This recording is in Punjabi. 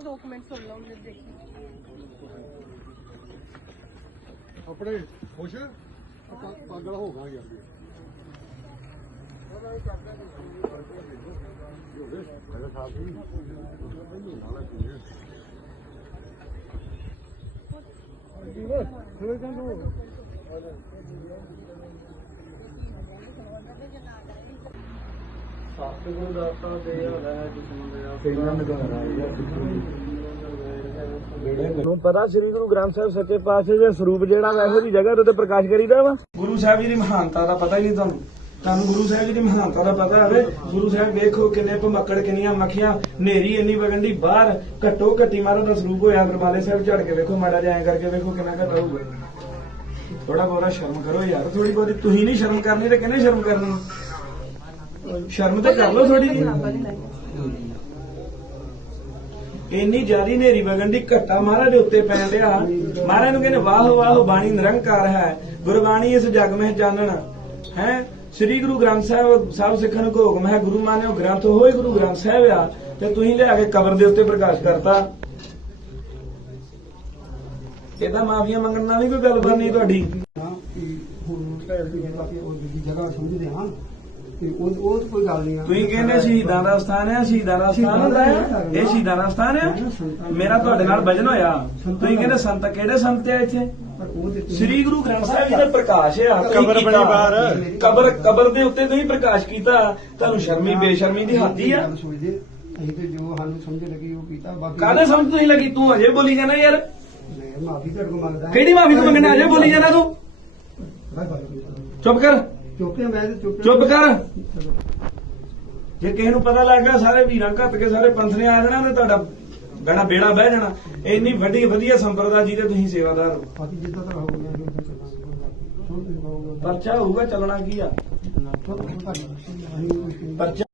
ਮੈਂ ਦੋ ਕੁ ਮਿੰਟ ਸੁਣ ਲਵਾਂ ਮੇਰੇ ਦੇਖੀ। ਆਪਣੇ ਖੁਸ਼? ਆਪਾਂ ਪਾਗਲ ਹੋ ਗਏ ਯਾਰ ਸਤਿਗੁਰੂ ਦਾਤਾ ਦੇ ਹਲਾ ਜਿਸਮ ਦੇ ਨੂੰ ਪਤਾ ਸ੍ਰੀ ਗੁਰੂ ਗ੍ਰੰਥ ਸਾਹਿਬ ਸੱਚੇ ਪਾਤਸ਼ਾਹ ਦੇ ਸਰੂਪ ਜਿਹੜਾ ਵਾ ਇਹੋ ਜੀ ਜਗ੍ਹਾ ਉੱਤੇ ਪ੍ਰਕਾਸ਼ ਕਰੀਦਾ ਵਾ। ਗੁਰੂ ਸਾਹਿਬ ਜੀ ਦੀ ਮਹਾਨਤਾ ਦਾ ਪਤਾ ਹੀ ਨਹੀਂ ਤੁਹਾਨੂੰ। ਤੁਹਾਨੂੰ ਗੁਰੂ ਸਾਹਿਬ ਜੀ ਦੀ ਮਹਾਨਤਾ ਦਾ ਪਤਾ ਹੋਵੇ ਗੁਰੂ ਸਾਹਿਬ ਵੇਖੋ ਕਿੰਨੇ ਭਮੱਕੜ ਕਿੰਨੀਆਂ ਮੱਖੀਆਂ ਨੇਰੀ ਇੰਨੀ ਵਗਣ ਦੀ ਬਾਹਰ ਘੱਟੋ ਘੱਟੀ ਮਾਰੋ ਦਾ ਸਰੂਪ ਹੋਇਆ ਦਰਬਾਰੇ ਸਾਹਿਬ ਝੜ ਕੇ ਵੇਖੋ ਮਾੜਾ ਜਿਹਾ ਐਂ ਕਰਕੇ ਵੇਖੋ ਕਿੰਨਾ ਘੱਟ ਹੋਊਗਾ। ਥੋੜਾ ਬਹੁਤਾ ਸ਼ਰਮ ਕਰੋ ਯਾਰ ਥੋੜੀ ਬਹੁਤੀ ਤੁਸੀਂ ਨਹੀਂ ਸ਼ਰਮ ਕਰਨੀ ਤੇ ਕਿਹਨੇ ਸ਼ਰਮ ਕਰਨੀ? ਸ਼ਰਮ ਤੇ ਕਰ ਲਓ ਥੋੜੀ ਜੀ ਇੰਨੀ ਜਿਆਦੀ ਨੇਰੀ ਵਗਣ ਦੀ ਘੱਟਾ ਮਹਾਰਾਜ ਦੇ ਉੱਤੇ ਪੈਣ ਡਿਆ ਮਹਾਰਾਜ ਨੂੰ ਕਹਿੰਦੇ, ਵਾਹ ਵਾਹ, ਬਾਣੀ ਨਿਰੰਕਾਰ ਹੈ। ਗੁਰਬਾਣੀ ਇਸ ਜਗ ਮਹਿ ਜਾਣਨ ਹੈ? ਸ੍ਰੀ ਗੁਰੂ ਗ੍ਰੰਥ ਸਾਹਿਬ ਸਭ ਸਿੱਖਾਂ ਨੂੰ ਹੁਕਮ ਹੈ ਗੁਰੂ ਮਾਨਿਓ ਗ੍ਰੰਥ ਹੋਏ, ਗੁਰੂ ਗ੍ਰੰਥ ਸਾਹਿਬ ਆ, ਤੇ ਤੁਸੀਂ ਲਿਆ ਕੇ ਕਬਰ ਦੇ ਉੱਤੇ ਪ੍ਰਕਾਸ਼ ਕਰਤਾ। ਇਹਦਾ ਮਾਫੀਆਂ ਮੰਗਣ ਨਾਲ ਨਹੀਂ ਕੋਈ ਗੱਲ ਬਣਨੀ ਤੁਹਾਡੀ। ਹਾਂ ਕਿ ਹੁਣ ਕਹਿ ਰਹੀ ਜਗ੍ਹਾ ਸਮਝਦੇ ਹਾਂ। ਤੇ ਉਹ ਉਹ ਤਾਂ ਕੋਈ ਗੱਲ ਨਹੀਂ ਆ। ਤੁਸੀਂ ਕਹਿੰਦੇ ਸ਼ਹੀਦਾਂ ਦਾ ਸਥਾਨ ਹੈ ਸ਼ਹੀਦਾਂ ਦਾ ਸਥਾਨ ਹੁੰਦਾ ਹੈ ਇਹ ਸ਼ਹੀਦਾਂ ਦਾ ਸਥਾਨ ਹੈ ਮੇਰਾ ਤੁਹਾਡੇ ਨਾਲ ਭਜਨ ਹੋਇਆ। ਤੁਸੀਂ ਕਹਿੰਦੇ ਸੰਤ ਕਿਹੜੇ ਸੰਤ ਆ ਇੱਥੇ? ਪਰ ਉਹ ਤੇ ਸ੍ਰੀ ਗੁਰੂ ਗ੍ਰੰਥ ਸਾਹਿਬ ਜੀ ਦਾ ਪ੍ਰਕਾਸ਼ ਹੈ ਕਬਰ ਬਣੀ। ਬਾਹਰ। ਕਬਰ ਕਬਰ ਦੇ ਉੱਤੇ ਤੁਸੀਂ ਪ੍ਰਕਾਸ਼ ਕੀਤਾ। ਤੁਹਾਨੂੰ ਸ਼ਰਮੀ ਬੇਸ਼ਰਮੀ ਦੀ ਹੱਦ ਆ। ਅਸੀਂ ਤੇ ਜੋ ਸਾਨੂੰ ਸਮਝ ਲੱਗੀ ਉਹ ਕੀਤਾ। ਬਾਕੀ ਕਾਹਦੇ ਸਮਝ ਤੁਸੀਂ ਲੱਗੀ? ਤੂੰ ਅਜੇ ਬੋਲੀ ਜਾਣਾ ਯਾਰ। ਮੈਂ ਮਾਫੀ ਤੁਹਾਡੇ ਕੋਲ ਮੰਗਦਾ। ਕਿਹੜੀ ਮਾਫੀ ਤੂੰ ਮੰਗਣਾ ਅਜੇ ਬੋਲੀ ਜਾਣਾ ਤੂੰ? ਚੁੱਪ ਕਰ। ਮੈਂ ਤੇ ਚੁੱਪ ਚੁੱਪ ਕਰ। ਜੇ ਕਿਸੇ ਨੂੰ ਪਤਾ ਲੱਗ ਗਿਆ ਸਾਰੇ ਵੀਰਾਂ ਘੱਟ ਕੇ ਸਾਰੇ ਪੰਥ ਨੇ ਆ ਜਾਣਾ ਤੇ ਤੁਹਾਡਾ ਗਣਾ ਬੇੜਾ ਬਹਿ ਜਾਣਾ। ਇੰਨੀ ਵੱਡੀ ਵਧੀਆ ਸੰਪਰਦਾ ਜੀ ਦੇ ਤੁਸੀਂ ਸੇਵਾਦਾਰ ਹੋ। ਬਾਕੀ ਜਿੱਦਾਂ ਤਾਂ ਹੋ ਗਿਆ ਉੱਦਾਂ ਚੱਲਾਂਗੇ ਪਰਚਾ ਹੋਊਗਾ ਚੱਲਣਾ ਕੀ ਆ? ਪਰਚਾ